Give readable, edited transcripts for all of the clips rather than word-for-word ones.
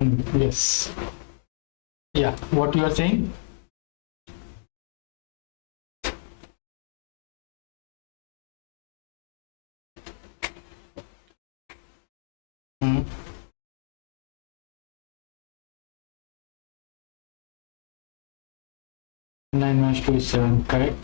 Yes. Yeah. What you are saying? Hmm. 9 minus 2 is 7, correct?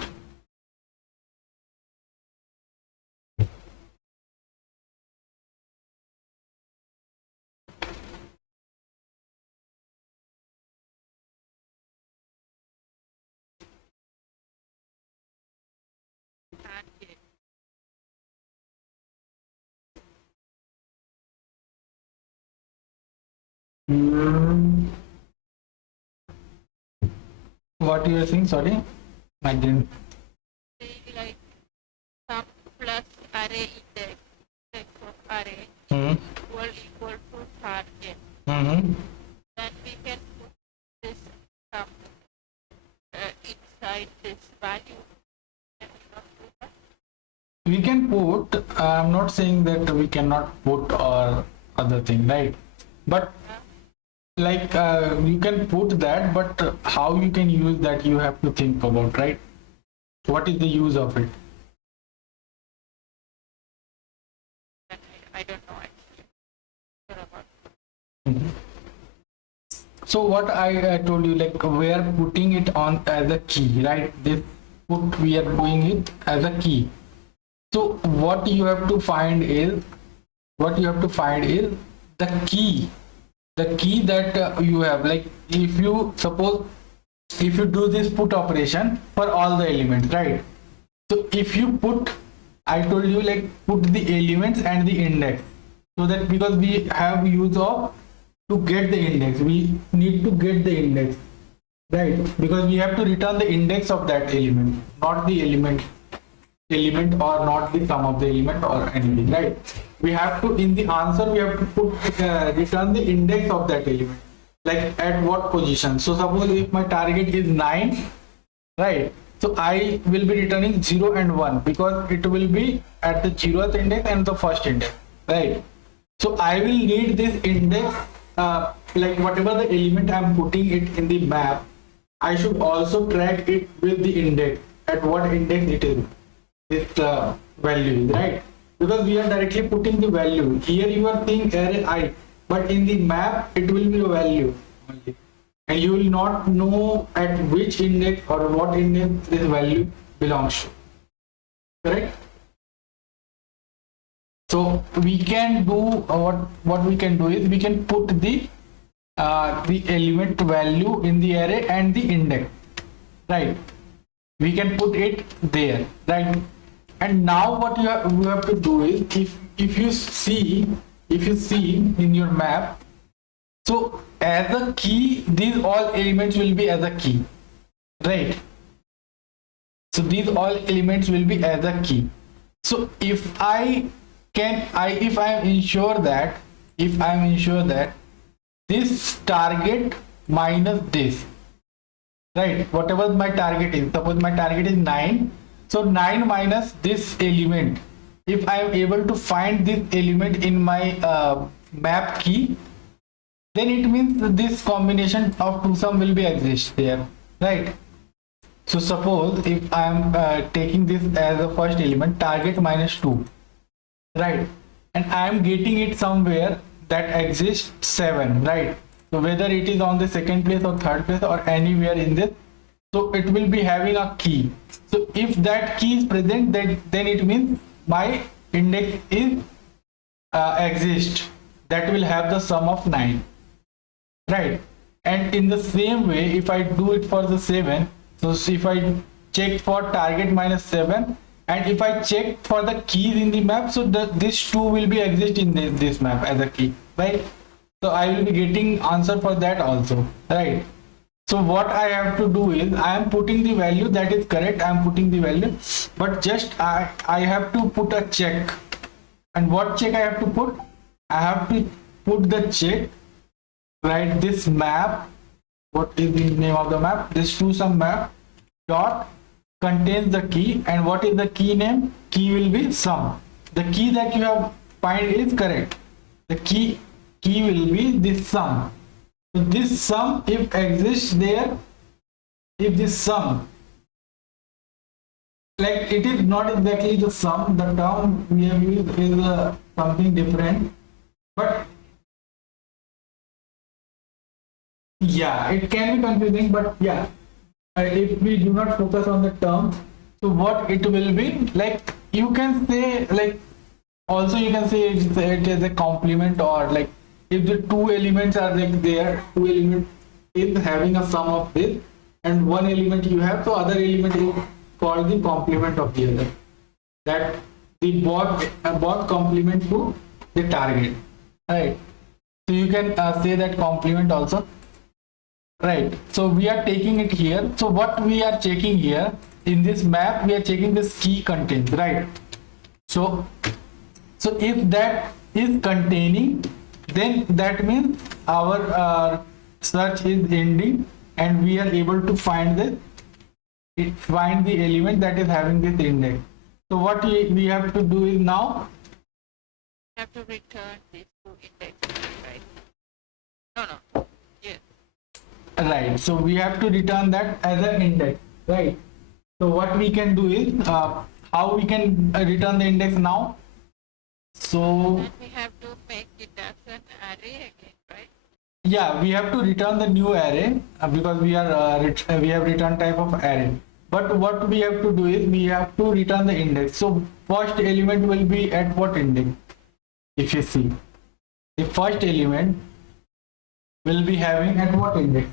Hmm. What you are saying? Sorry, I didn't. Like sum plus array index of array Hmm. equal to target. Mm-hmm. Then we can put this sum inside this value. Can we not do that? We can put. I'm not saying that we cannot put or other thing, right? But like you can put that, but how you can use that, you have to think about, right? What is the use of it? Then I don't know actually. Sure about Mhm. So what I told you, like we are putting it on as a key, right? This put, we are doing it as a key. So what you have to find is, the key that you have. Like if you suppose, if you do this put operation for all the elements, right? So if you put, I told you, like put the elements and the index, so that because we have use of to get the index, we need to get the index, right? Because we have to return the index of that element, not the element or not the sum of the element or anything, right? We have to, in the answer we have to put return the index of that element, like at what position. So suppose if my target is 9, right? So I will be returning 0 and 1 because it will be at the 0th index and the first index, right? So I will need this index, like whatever the element I'm putting it in the map, I should also track it with the index, at what index it is, this value, right? Because we are directly putting the value. Here you are seeing array I, but in the map it will be a value only, and you will not know at which index or what index this value belongs to, correct? So we can do what we can do is we can put the element value in the array and the index, right? We can put it there, right? And now what you have to do is, if you see, in your map, so as a key, these all elements will be as a key, right? So these all elements will be as a key. So if I can, if I am ensure that, this target minus this, right? Whatever my target is, suppose my target is 9, so 9 minus this element. If I am able to find this element in my map key, then it means that this combination of two sum will be exist there, right? So suppose if I am taking this as a first element, target minus 2, right? And I am getting it somewhere that exists 7, right? So whether it is on the second place or third place or anywhere in this, so it will be having a key. So if that key is present, then it means my index is exist, that will have the sum of 9, right? And in the same way, if I do it for the 7, so if I check for target minus 7, and if I check for the keys in the map, so this 2 will be exist in this map as a key, right? So I will be getting answer for that also, right? So what I have to do is, I am putting the value, that is correct, I am putting the value, but just I have to put a check. And what check I have to put? I have to put the check, right? This map, what is the name of the map? This to sum map dot contains the key, and what is the key name? Key will be sum. The key that you have find is correct. The key will be this sum, So this sum if exists there, if this sum, like it is not exactly the sum, the term we have used is something different, but yeah, it can be confusing, but yeah, if we do not focus on the term, so what it will be, like you can say, like also you can say it is a complement, or like if the two elements are like there, two element is having a sum of this and one element you have, so other element is called the complement of the other, that the both complement to the target, right? So you can say that complement also, right? So we are taking it here. So what we are checking here in this map, we are checking this key contains, right? So if that is containing, then that means our search is ending and we are able to find the element that is having this index. So what we have to do is now Have to return these two indexes, right? No. Yes. right, so we have to return that as an index, right? So what we can do is how we can return the index now. So And we have to make it as an array again, right? yeah, we have to return the new array because we are we have return type of array. But what we have to do is we have to return the index. So first element will be at what index? If you see, the first element will be having at what index?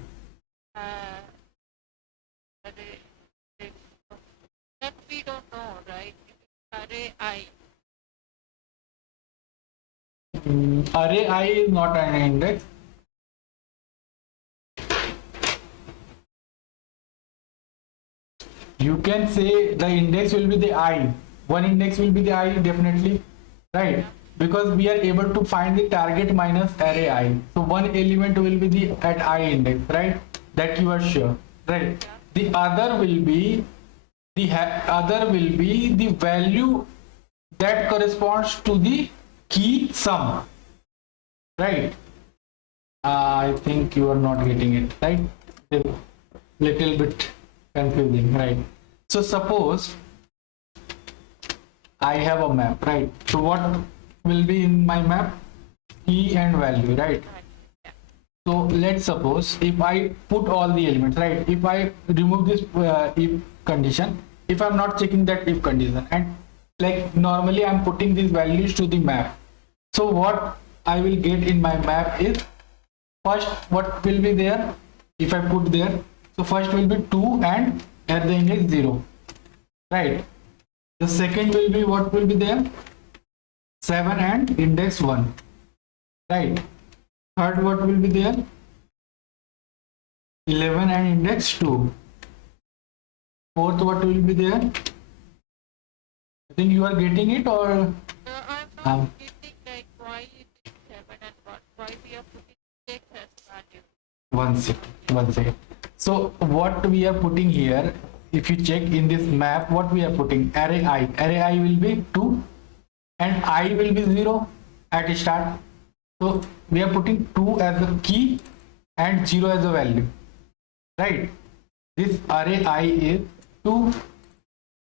Array, that we don't know, right? Array I. Array I is not an index. You can say the index will be the I. One index will be the I, definitely, right? Because we are able to find the target minus array I. So one element will be the at I index, right? That you are sure, right? The other will be the value that corresponds to the key sum, right? I think you are not getting it, right? A little bit confusing, right? So suppose I have a map, right? So what will be in my map? Key and value, right? So let's suppose if I put all the elements, right? If I remove this if condition, if I'm not checking that if condition, and like normally I'm putting these values to the map. So what I will get in my map is, first what will be there if I put there? So first will be 2 and at the index 0, right? The second will be, what will be there? 7 and index 1, right? Third, what will be there? 11 and index 2. Fourth, what will be there? I think you are getting it, or I'm not getting like why it is 7 and what, why we are putting x as value. one second. So what we are putting here, if you check in this map, what we are putting? Array I will be 2 and I will be 0 at start. So we are putting 2 as the key and 0 as a value, right? This array I is 2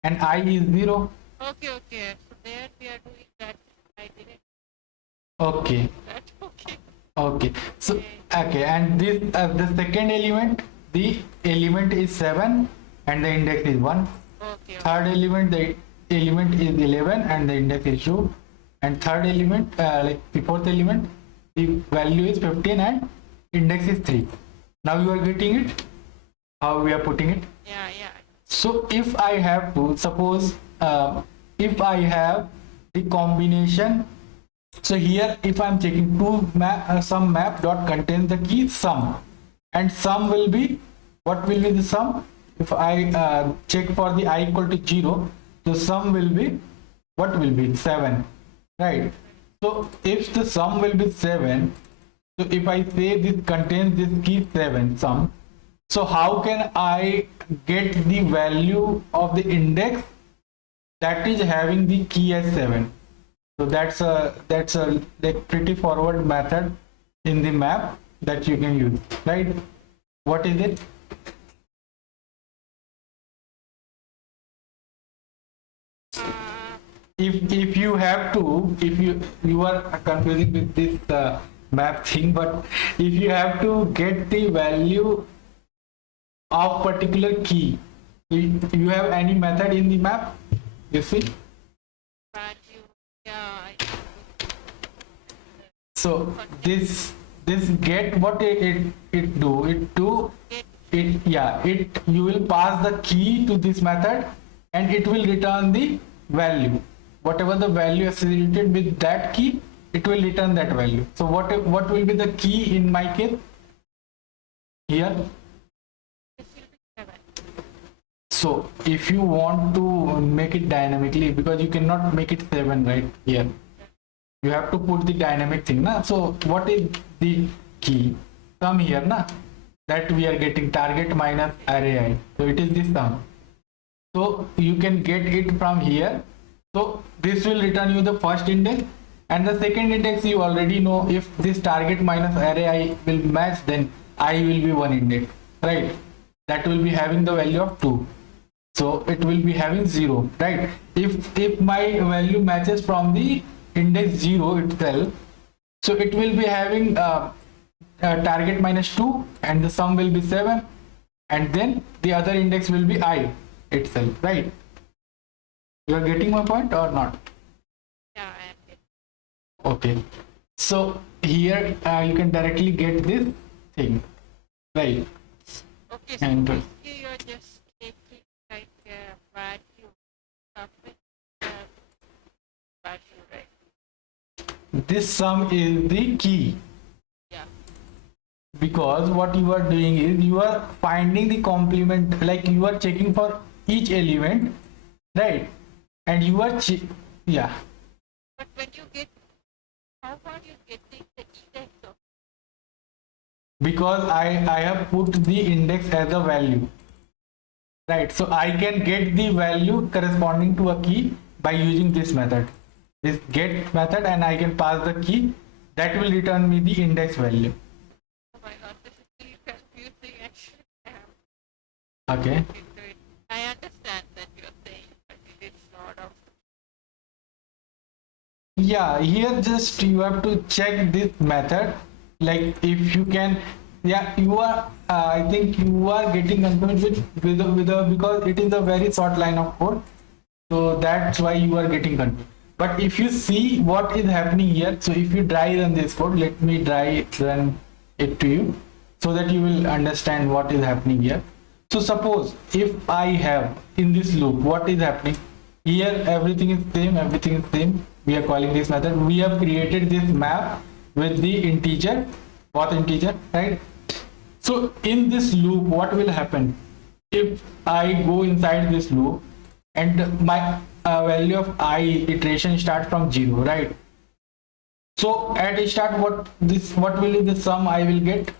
and I is 0. Okay. So there we are doing that. I didn't Okay. that. Okay. So okay, and this the second element, the element is 7 and the index is 1. Okay. Third element, the element is 11 and the index is 2. And third element, like the fourth element, the value is 15 and index is 3. Now you are getting it, how we are putting it. Yeah. So if I have to suppose if I have the combination, so here if I'm checking some map dot contains the key sum, and sum will be, what will be the sum? If I check for the I equal to 0, the sum will be, what will be? 7, right? So if the sum will be 7, so if I say this contains this key 7 sum, so how can I get the value of the index that is having the key as 7? So that's a like pretty forward method in the map. that you can use, right? What is it? If you have to, if you are confusing with this map thing, but if you have to get the value of particular key, you have any method in the map, you see? Value. Yeah. So this get, what it do, you will pass the key to this method and it will return the value, whatever the value associated with that key, it will return that value. So what will be the key in my case here? This will be 7. So if you want to make it dynamically, because you cannot make it 7 right here, you have to put the dynamic thing na. So what is the key? Sum here na, that we are getting target minus array I, so it is this sum. So you can get it from here. So this will return you the first index, and the second index you already know, if this target minus array I will match, then I will be one index, right? That will be having the value of 2. So it will be having 0, right? If my value matches from the index 0 itself, so it will be having target minus 2 and the sum will be 7, and then the other index will be I itself, right? You are getting my point or not? Yeah, I am getting. Okay, so here you can directly get this thing, right? Okay, so And basically you're just taking like value, something value, right? this sum is the key, Yeah. because what you are doing is you are finding the complement, like you are checking for each element, right? And you are yeah, But when you get, how are you getting the index of? because I have put the index as a value, right? So I can get the value corresponding to a key by using this method, this get method, and I can pass the key that will return me the index value. Oh my god, this is really confusing actually. Okay, Into it. I understand that you're saying, but it's sort of. yeah, here just you have to check this method, like if you can, yeah, you are I think you are getting confused with because it is a very short line of code, so that's why you are getting confused. But if you see what is happening here, so if you dry run this code, let me dry run it to you so that you will understand what is happening here. So suppose if I have in this loop, what is happening here, everything is same, we are calling this method, we have created this map with the integer, both integer, right? So in this loop, what will happen if I go inside this loop and my value of I iteration start from 0, right? So at start, what will be the sum I will get?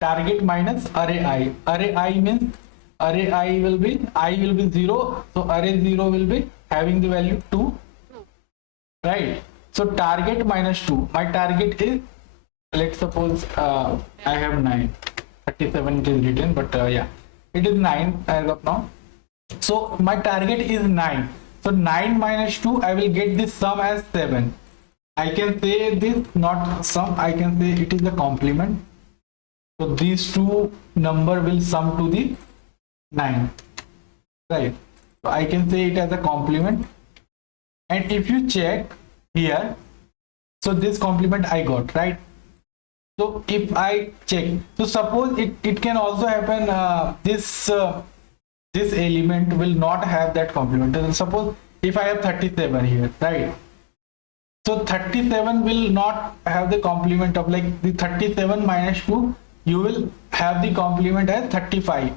Target minus array I. Array I means array I will be 0, so array 0 will be having the value 2, right? So target minus 2, my target is, let's suppose I have 9, 37 it is written, but yeah, it is 9 as of now. So my target is 9, so 9 minus 2, I will get this sum as 7. I can say this not sum, I can say it is the complement. So these two number will sum to the 9, right? So I can say it as a complement. And if you check here, so this complement I got, right? So if I check, so suppose it can also happen this element will not have that complement. So suppose if I have 37 here, right? So 37 will not have the complement of, like, the 37 minus 2, you will have the complement as 35.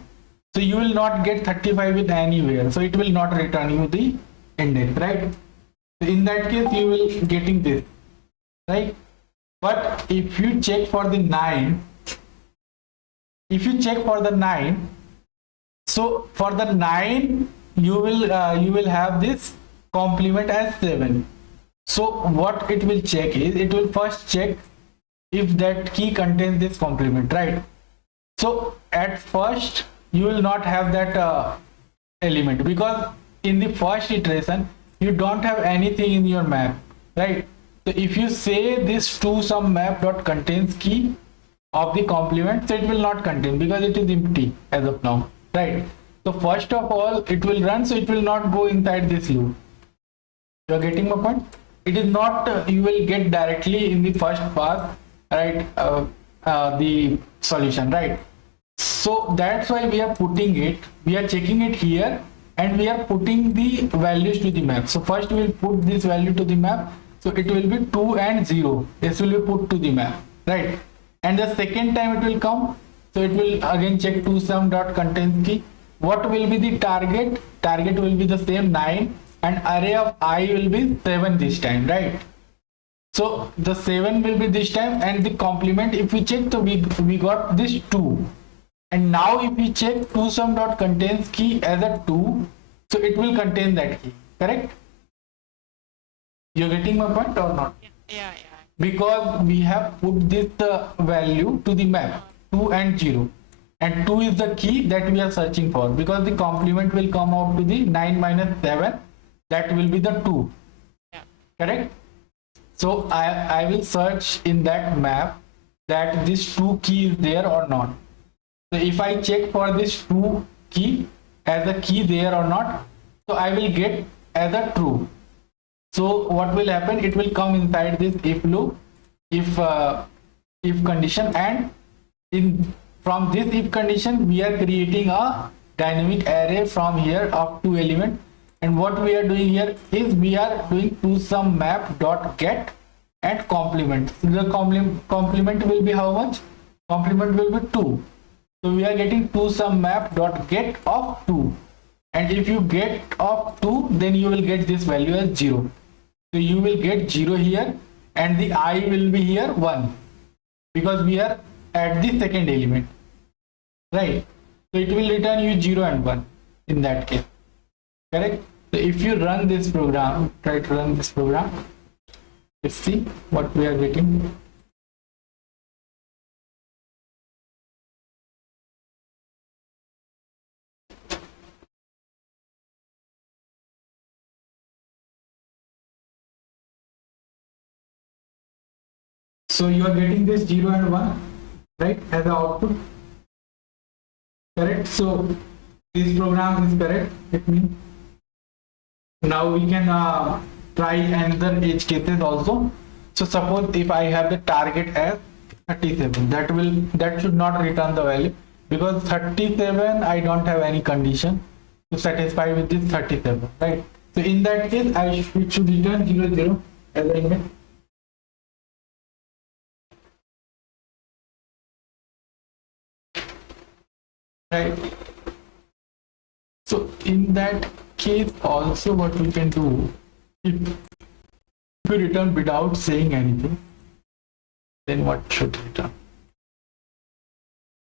So you will not get 35 with anywhere, so it will not return you the index, right? So in that case you will getting this, right? But if you check for the 9, so for the 9 you will have this complement as 7. So what it will check is, it will first check if that key contains this complement, right? So at first you will not have that element, because in the first iteration you don't have anything in your map, right? So if you say this to some map dot contains key of the complement, so it will not contain because it is empty as of now, right? So first of all it will run, so it will not go inside this loop. You are getting my point? It is not you will get directly in the first pass, right? The solution, right? So that's why we are putting it, we are checking it here, and we are putting the values to the map. So first we will put this value to the map, so it will be 2 and 0. This will be put to the map, right? And the second time it will come, so it will again check to sum dot contains key. What will be the target? Target will be the same 9, and array of I will be 7 this time, right? So the 7 will be this time, and the complement, if we check, so we got this 2. And now if we check to sum dot contains key as a 2, so it will contain that key, correct? You're getting my point or not? Yeah. Because we have put this value to the map 2 and 0, and 2 is the key that we are searching for, because the complement will come out to the 9 minus 7, that will be the 2. Yeah. Correct? So I will search in that map that this 2 key is there or not. So if I check for this 2 key as a key there or not, so I will get as a true. So what will happen? It will come inside this if loop, if condition, and from this if condition we are creating a dynamic array from here of 2 elements. And what we are doing here is we are doing to sum map dot get and complement. So the complement will be how much? Complement will be 2. So we are getting to sum map dot get of 2, and if you get of 2, then you will get this value as 0. So you will get 0 here, and the I will be here 1, because we are at the second element, right? So it will return you 0 and 1 in that case, correct? So if you run this program, try to run this program, let's see what we are getting. So you are getting this 0 and 1, right, as the output, correct? So this program is correct. It means now we can try another edge cases also. So suppose if I have the target as 37, that should not return the value, because 37 I don't have any condition to satisfy with this 37, right? So in that case it should return 0 0 as an image. Right. So in that case also what we can do, if we return without saying anything, then what should return?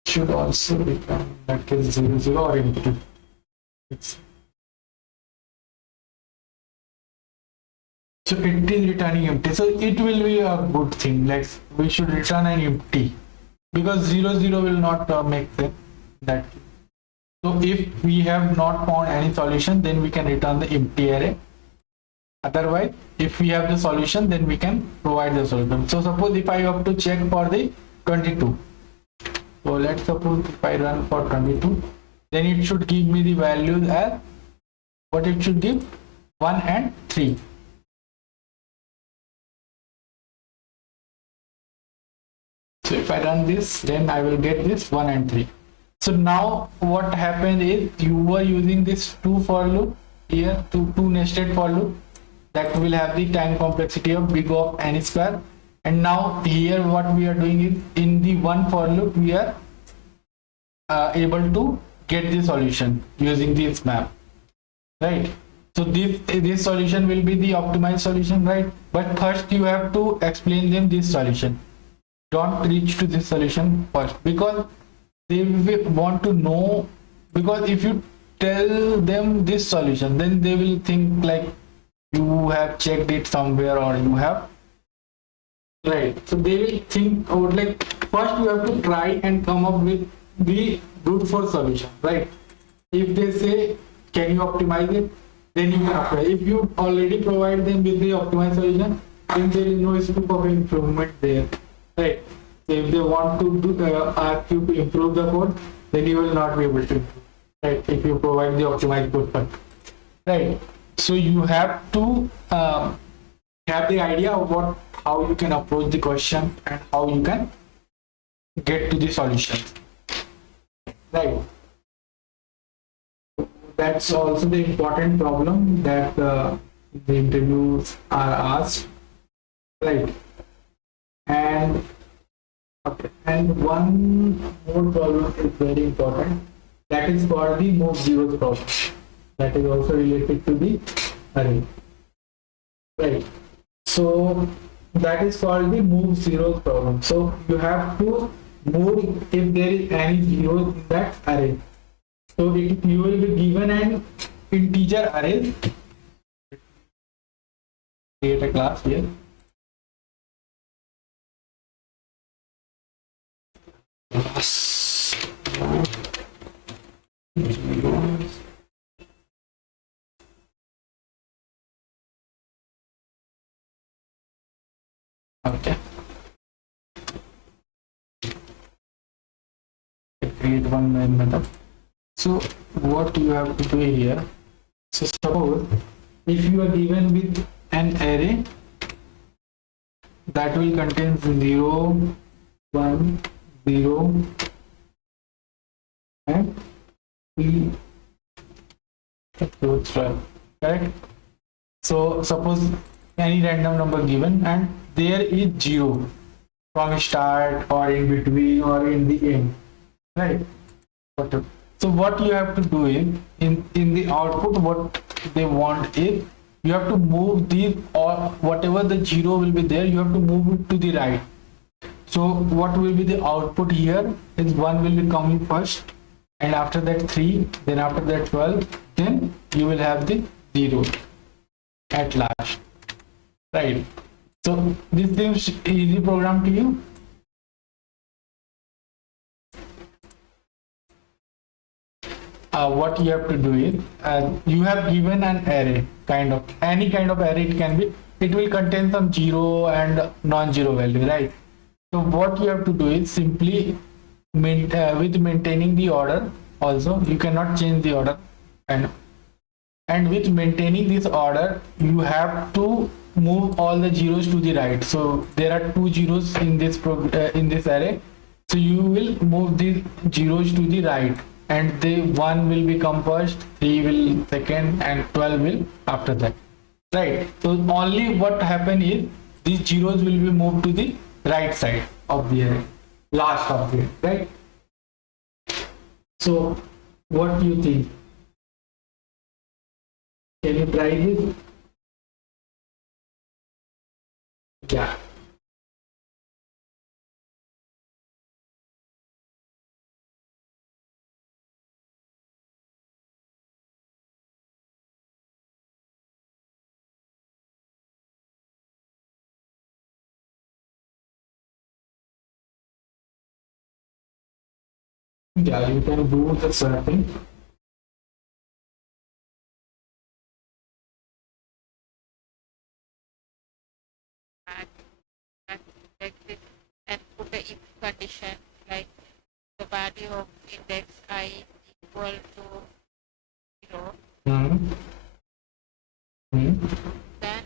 Should also return in that case 0 0 or empty. So it is returning empty. So it will be a good thing. Like we should return an empty, because 0 0 will not make sense. That so if we have not found any solution, then we can return the empty array. Otherwise, if we have the solution, then we can provide the solution. So suppose if I have to check for the 22, so let's suppose if I run for 22, then it should give me the values as what it should give, 1 and 3. So if I run this, then I will get this 1 and 3. So now what happened is you were using this 2 for loop here, two nested for loop that will have the time complexity of big of n square. And now here what we are doing is in the 1 for loop we are able to get the solution using this map, right? So this solution will be the optimized solution, right? But first you have to explain them this solution. Don't reach to this solution first, because they will want to know, because if you tell them this solution, then they will think like you have checked it somewhere or you have Right. So they will think about like first you have to try and come up with the brute force solution, right? If they say can you optimize it, then you can optimize. If you already provide them with the optimized solution, then there is no scope of improvement there, right? So if they want to ask you to improve the code, then you will not be able to improve, right? If you provide the optimized code first, right? So you have to have the idea of what how you can approach the question and how you can get to the solution, right? That's also the important problem that the interviews are asked, right? And okay, and one more problem is very important, that is called the move zeros problem, that is also related to the array, right? So that is called the move zeros problem. So you have to move if there is any zeros in that array. So you will be given an integer array. Create a class here. Class zeros. Okay. Create one main method. So what you have to do here, so suppose if you are given with an array that will contain 0, 1, 0 and 3, 2, 12, correct? So suppose any random number given and there is 0 from start or in between or in the end, right? Whatever. So what you have to do is in the output, what they want is you have to move these or whatever the 0 will be there, you have to move it to the right. So what will be the output here is 1 will be coming first, and after that 3, then after that 12, then you will have the 0 at last, right? So this seems easy program to you. What you have to do is you have given an array, kind of any kind of array it can be, it will contain some 0 and non-zero value, right? So what you have to do is simply with maintaining the order, also you cannot change the order, and with maintaining this order you have to move all the zeros to the right. So there are 2 zeros in this in this array, so you will move the zeros to the right, and the 1 will become first, 3 will second, and 12 will after that, right? So only what happen is these zeros will be moved to the right side of the array, last of the array, right? So what do you think? Can you try this? Yeah. Yeah, you can do the sorting. and like this and put a if condition like the value of index I equal to 0, Hmm. Hmm. then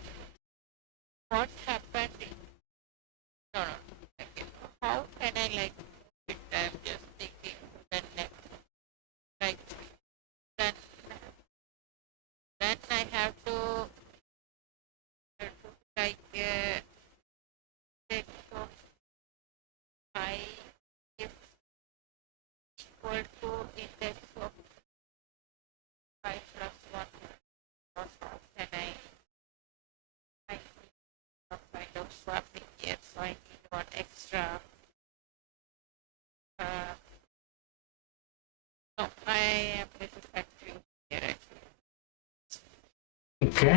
what happened is, no, no, okay, how can I like it? I'm just thinking then next, like then I have to like index of I is equal to index of 5 plus 1. Or how can I need some kind of swapping here, so I need one extra. No, I am little confused here actually. Okay.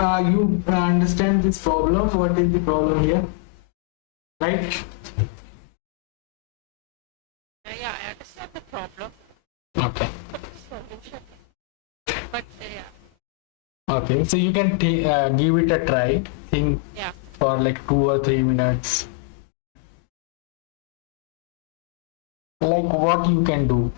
you understand this problem. What is the problem here, right? Yeah, I understand the problem. Okay. But the solution. But yeah, Okay, so you can give it a try. Think yeah. for like 2 or 3 minutes. Like what you can do.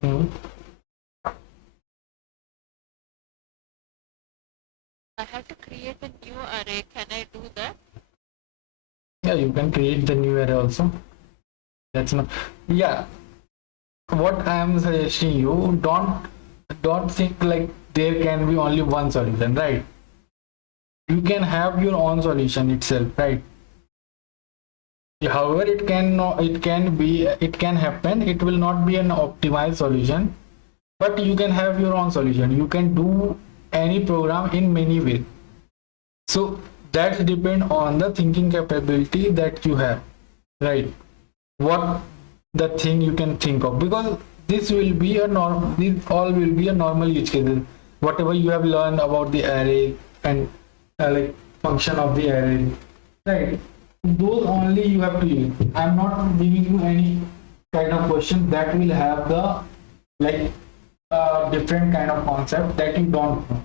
Hmm. I have to create a new array. Can I do that? Yeah, you can create the new array also. That's not. Yeah, what I am suggesting you, don't think like there can be only one solution, right? You can have your own solution itself, right? However, it can happen. It will not be an optimized solution, but you can have your own solution. You can do any program in many ways. So that depend on the thinking capability that you have, right? What the thing you can think of, because this will be a norm. These all will be a normal use cases. Whatever you have learned about the array and like function of the array, right? Those only you have to use. I'm not giving you any kind of question that will have the like different kind of concept that you don't know.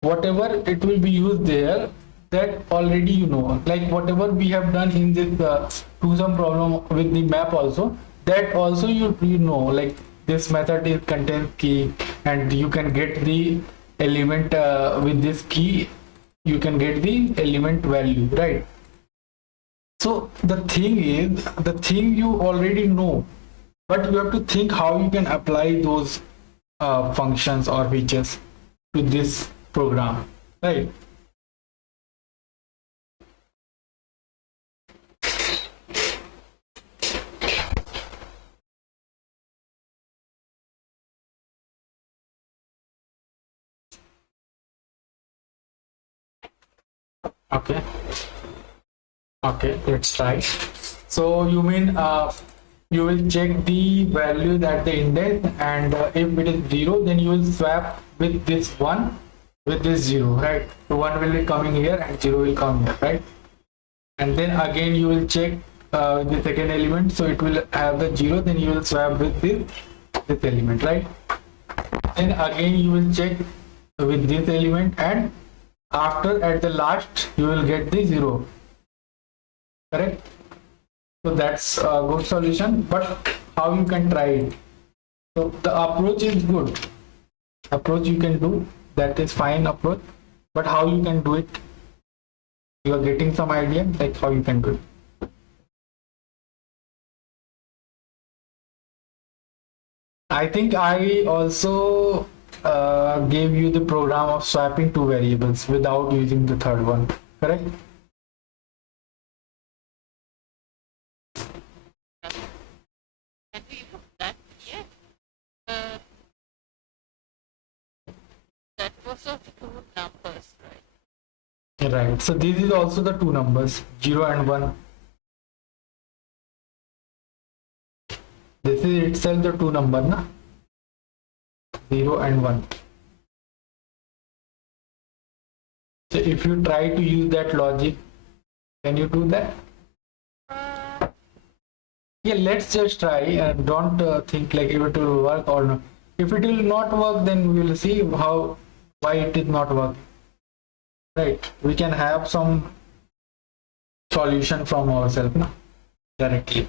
Whatever it will be used there, that already you know, like whatever we have done in this do some problem with the map also, that also you know, like this method is contains key and you can get the element with this key, you can get the element value, right? So the thing is, the thing you already know, but you have to think how you can apply those functions or features to this program, right? Okay, okay, let's try. So you mean you will check the values at the index, and if it is 0, then you will swap with this 1 with this 0, right? So 1 will be coming here and 0 will come here, right? And then again you will check the second element, so it will have the 0, then you will swap with this element, right? Then again you will check with this element, and after at the last you will get the 0, correct? So that's a good solution, but how you can try it? So the approach is good, approach you can do, that is fine approach, but how you can do it, you are getting some idea like how you can do it. I think I also gave you the program of swapping two variables without using the third one, correct? Can we use that? Yes. Uh, that was of two numbers, right? Right. So this is also the two numbers, 0 and 1. This is itself the two number, na? 0 and 1. So if you try to use that logic, can you do that? Uh, Yeah, let's just try and don't think like if it will work or not. If it will not work, then we will see why it is not working. Right? We can have some solution from ourselves, na? Directly,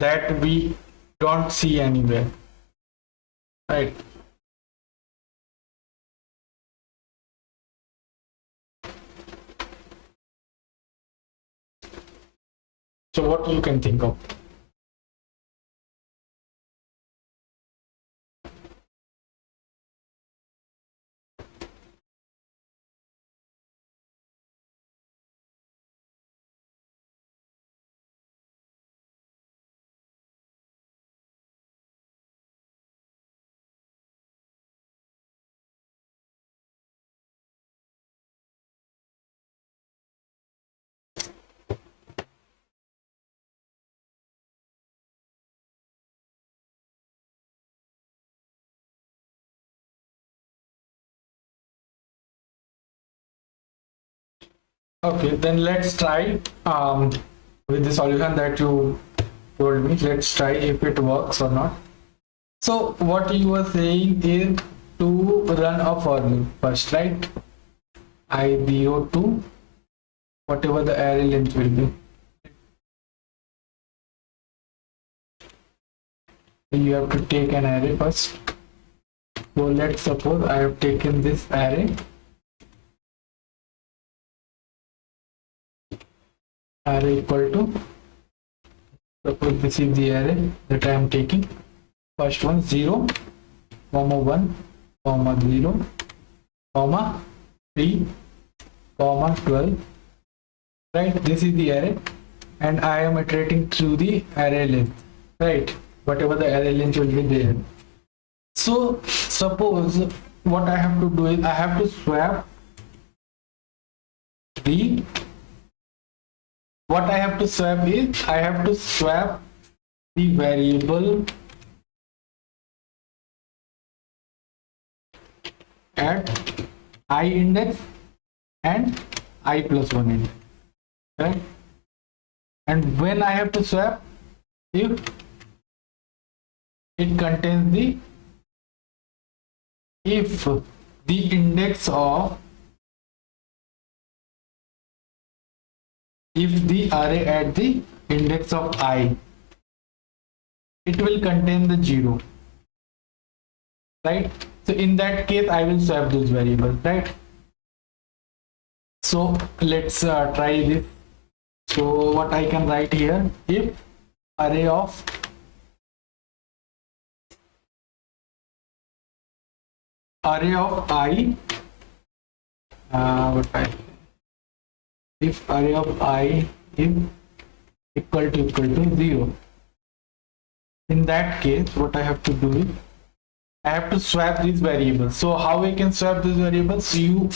that we don't see anywhere, right? So what you can think of? Okay, then let's try with the solution that you told me. Let's try if it works or not. So what you were saying is to run a for loop first, right? I0 to whatever the array length will be. So you have to take an array first. So let's suppose I have taken this array. Array equal to, suppose this is the array that I am taking. First one 0, comma 1, comma 0, comma 3, comma 12. Right, this is the array, and I am iterating through the array length. Right, whatever the array length will be there. So suppose what I have to do is I have to swap the I have to swap the variable at I index and I plus 1 index, right? And when I have to swap, if it contains the, if the index of, if the array at the index of I, it will contain the 0, right? So in that case I will swap those variables, right? So let's try this. So what I can write here, if array of I, if array of I is equal to 0, in that case what I have to do is I have to swap these variables. So how we can swap these variables? You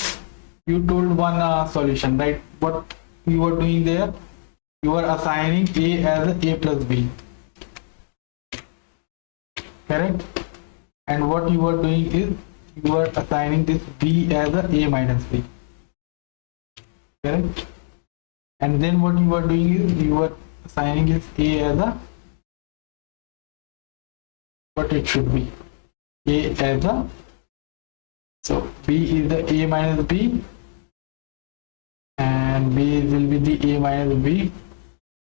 told one solution, right? What you were doing there, you are assigning A as a plus B, correct? And what you are doing is you are assigning this B as a minus B, correct? And then what you are doing is you are assigning this A as a, what it should be, A as a, so B is the A minus B, and B will be the A minus B.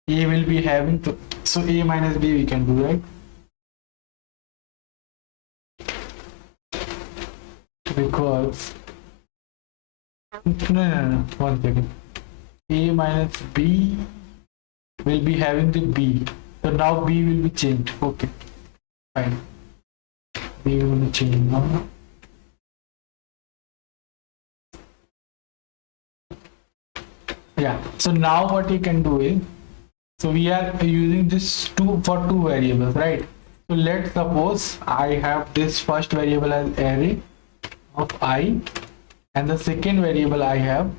A will be having to, so A minus B we can do, right? Because no, 1 second. A minus B will be having the B, so now B will be changed. Okay, fine. B will be changed now. Yeah, so now what you can do is, so we are using this for two variables, right? So let's suppose I have this first variable as array of I, and the second variable I have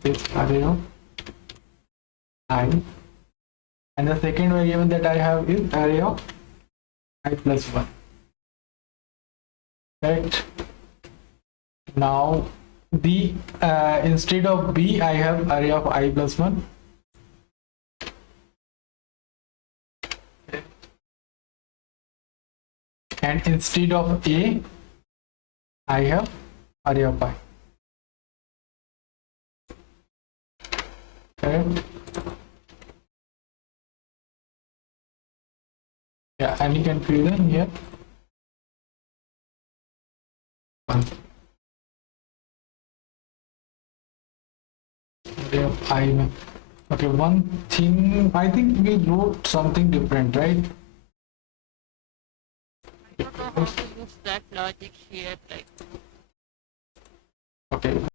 this array of I, and the second variable that I have is array of I plus 1, right? Now the instead of B I have array of I plus 1, and instead of A I have array of I, correct? Yeah, any confusion here? Array of I. Okay, one thing, I think we wrote something different, right? I don't know how to use that logic here, like. Okay.